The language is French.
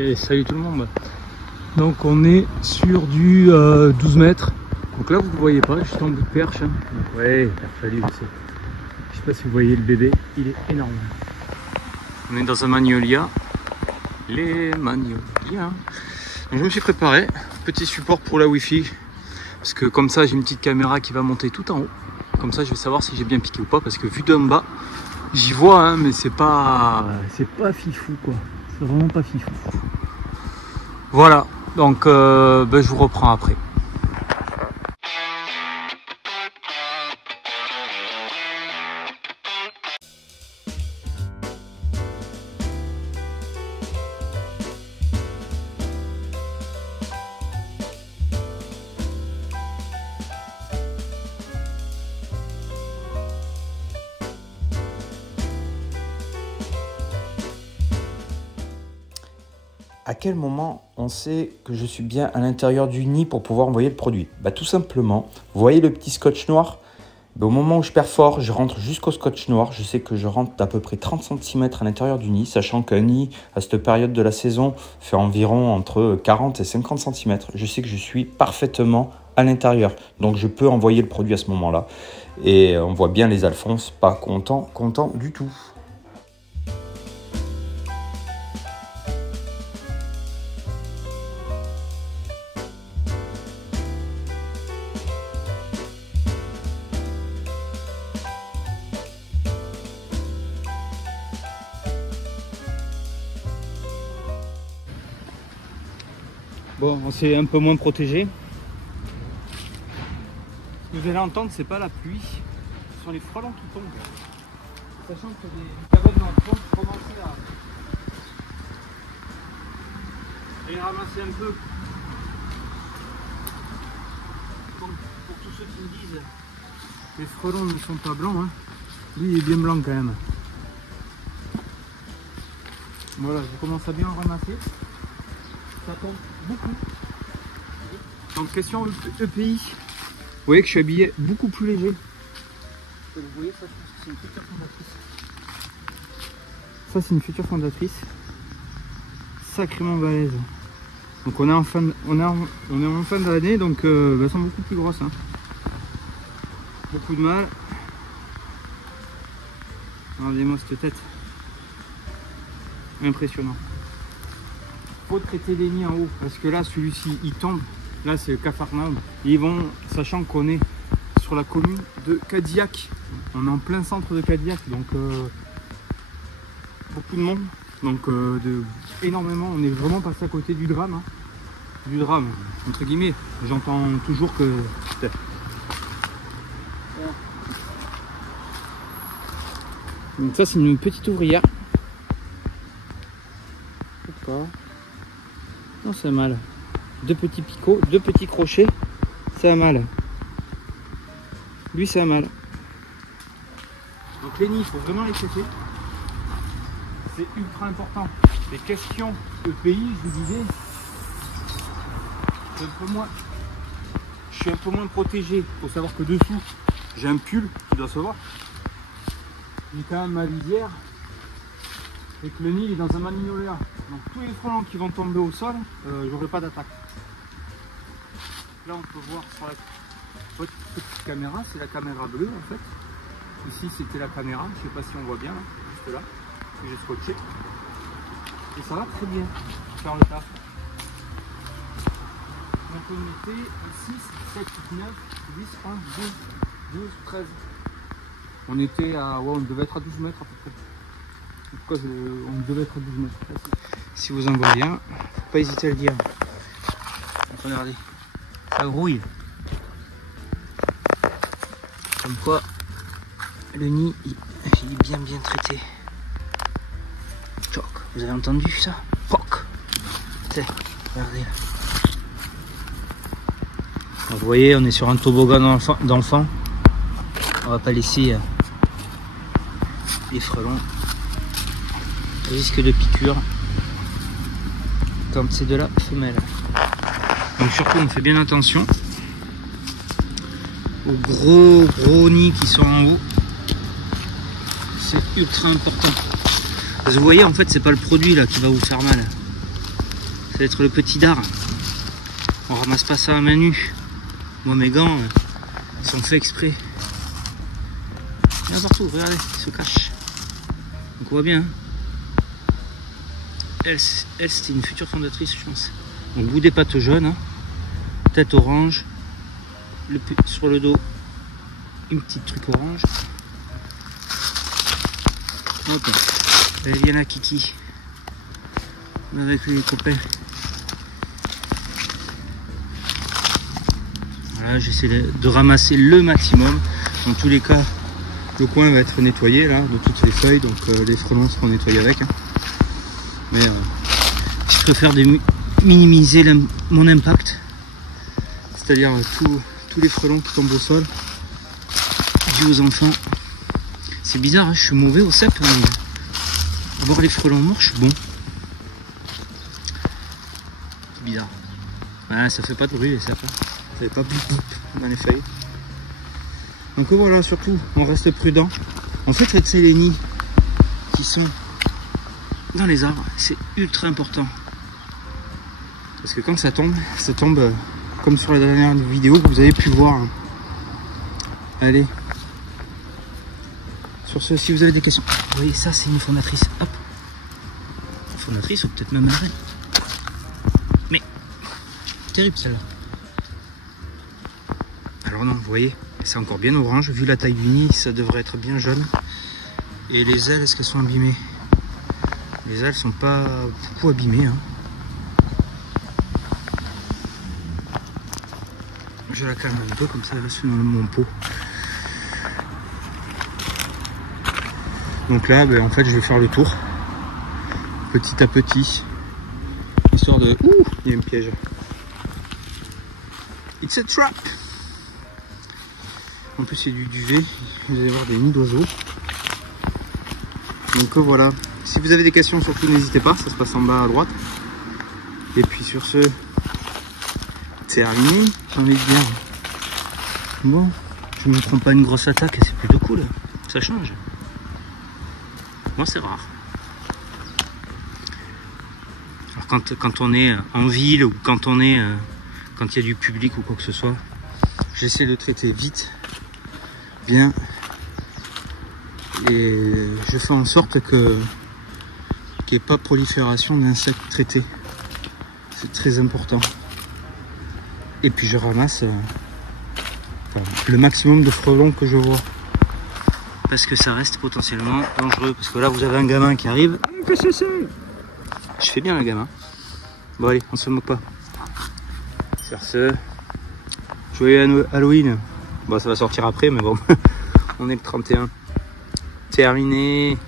Et salut tout le monde. Donc on est sur du 12 mètres. Donc là vous ne voyez pas, je suis en bout de perche. Donc ouais, il a fallu aussi. Je sais pas si vous voyez le bébé, il est énorme. On est dans un magnolia. Les magnolias. Donc je me suis préparé, petit support pour la wifi. Parce que comme ça j'ai une petite caméra qui va monter tout en haut. Comme ça je vais savoir si j'ai bien piqué ou pas. Parce que vu d'en bas, j'y vois hein, mais c'est pas fifou quoi. C'est vraiment pas fifou. Voilà, donc je vous reprends après. À quel moment on sait que je suis bien à l'intérieur du nid pour pouvoir envoyer le produit? Tout simplement, vous voyez le petit scotch noir? Au moment où je perfore, je rentre jusqu'au scotch noir. Je sais que je rentre d'à peu près 30 cm à l'intérieur du nid, sachant qu'un nid, à cette période de la saison, fait environ entre 40 et 50 cm. Je sais que je suis parfaitement à l'intérieur. Donc je peux envoyer le produit à ce moment-là. Et on voit bien les alphonses, pas contents du tout. Bon, on s'est un peu moins protégé. Ce que vous allez entendre, c'est pas la pluie, ce sont les frelons qui tombent. Sachant que les cabanes dans le fond commençaient à les ramasser un peu. Donc, pour tous ceux qui me disent les frelons ne sont pas blancs, hein, lui il est bien blanc quand même. Voilà, je commence à bien en ramasser. Ça tombe beaucoup. Donc question EPI, vous voyez que je suis habillé beaucoup plus léger. Vous voyez ça, c'est une future fondatrice. Ça c'est une future fondatrice. Sacrément balèze. Donc on est en fin de l'année, donc elles sont beaucoup plus grosses. Hein. Beaucoup de mal. Regardez-moi cette tête. Impressionnant. Faut traiter les nids en haut parce que là celui-ci il tombe, là c'est le Capharnaüm, ils vont, sachant qu'on est sur la commune de Cadillac, on est en plein centre de Cadillac, donc beaucoup de monde, donc énormément, on est vraiment passé à côté du drame, hein. Du drame entre guillemets, j'entends toujours que donc ça c'est une petite ouvrière. Non, c'est mal. Deux petits picots, deux petits crochets, c'est mal. Lui, c'est mal. Donc les nids, il faut vraiment les traiter. C'est ultra important. Les questions EPI, je vous disais, je suis un peu moins protégé. Il faut savoir que dessous, j'ai un pull qui doit se voir. J'ai quand même ma visière. Et que le nid est dans un magnolia. Donc tous les frelons qui vont tomber au sol, j'aurai pas d'attaque. Là on peut voir sur la petite caméra, c'est la caméra bleue en fait. Ici c'était la caméra, je sais pas si on voit bien, juste là, que j'ai scotché. Et ça va très bien, faire le taf. Donc on était 6, 7, 9, 10, 11, 12, 12, 13. On était à, ouais, on devait être à 12 mètres à peu près. En tout cas, on devait être à 12 mètres. Si vous en voyez un, faut pas hésiter à le dire. Regardez, ça grouille. Comme quoi, le nid, il est bien traité. Choc, vous avez entendu ça? Poc. Regardez là. Vous voyez, on est sur un toboggan d'enfant. On va pas laisser les frelons. Risque de piqûre quand c'est de la femelle. Donc surtout on fait bien attention aux gros nids qui sont en haut. C'est ultra important. Parce que vous voyez en fait c'est pas le produit là qui va vous faire mal. Ça va être le petit dard. On ramasse pas ça à main nue. Moi mes gants ils sont faits exprès. Il y en a partout, regardez, ils se cachent. Donc on voit bien. Elle c'était une future fondatrice je pense. Donc bout des pattes jaunes, hein. Tête orange, sur le dos une petite truc orange. Ok, elle vient là Kiki. Avec les copains. Voilà, j'essaie de ramasser le maximum. Dans tous les cas, le coin va être nettoyé là de toutes les feuilles, donc les frelons seront nettoyés avec. Hein. Mais je préfère minimiser mon impact, c'est-à-dire tous les frelons qui tombent au sol, dû aux enfants. C'est bizarre, hein, je suis mauvais au cep, mais voir les frelons morts, je suis bon. C'est bizarre. Ah, ça fait pas de bruit les cèpes, hein. Ça fait pas dans les feuilles. Donc voilà, surtout, on reste prudent. En fait, faites les nids qui sont dans les arbres, c'est ultra important. Parce que quand ça tombe comme sur la dernière vidéo que vous avez pu voir. Allez. Sur ce, si vous avez des questions, vous voyez, ça c'est une fondatrice. Hop. Une fondatrice ou peut-être même une reine. Mais, terrible celle-là. Alors non, vous voyez, c'est encore bien orange. Vu la taille du nid, ça devrait être bien jaune. Et les ailes, est-ce qu'elles sont abîmées? Les ailes sont pas beaucoup abîmées. Hein. Je la calme un peu, comme ça elle reste dans mon pot. Donc là, ben, en fait, je vais faire le tour. Petit à petit. Histoire de... Ouh, il y a un piège. It's a trap. En plus, c'est du duvet. Vous allez voir des nids d'oiseaux. Donc voilà. Si vous avez des questions, surtout n'hésitez pas. Ça se passe en bas à droite. Et puis sur ce, terminé. J'ai envie de dire. Bon, je me prends pas une grosse attaque et c'est plutôt cool. Ça change. Moi, c'est rare. Alors quand on est en ville ou quand il y a du public ou quoi que ce soit, j'essaie de traiter vite, bien, et je fais en sorte qu'il n'y ait pas prolifération d'insectes traités. C'est très important. Et puis je ramasse le maximum de frelons que je vois. Parce que ça reste potentiellement dangereux. Parce que là, vous avez un gamin qui arrive. Qu'est-ce que c'est? Je fais bien un gamin. Bon, allez, on se moque pas. Sur ce, joyeux Halloween. Bon, ça va sortir après, mais bon, on est le 31. Terminé.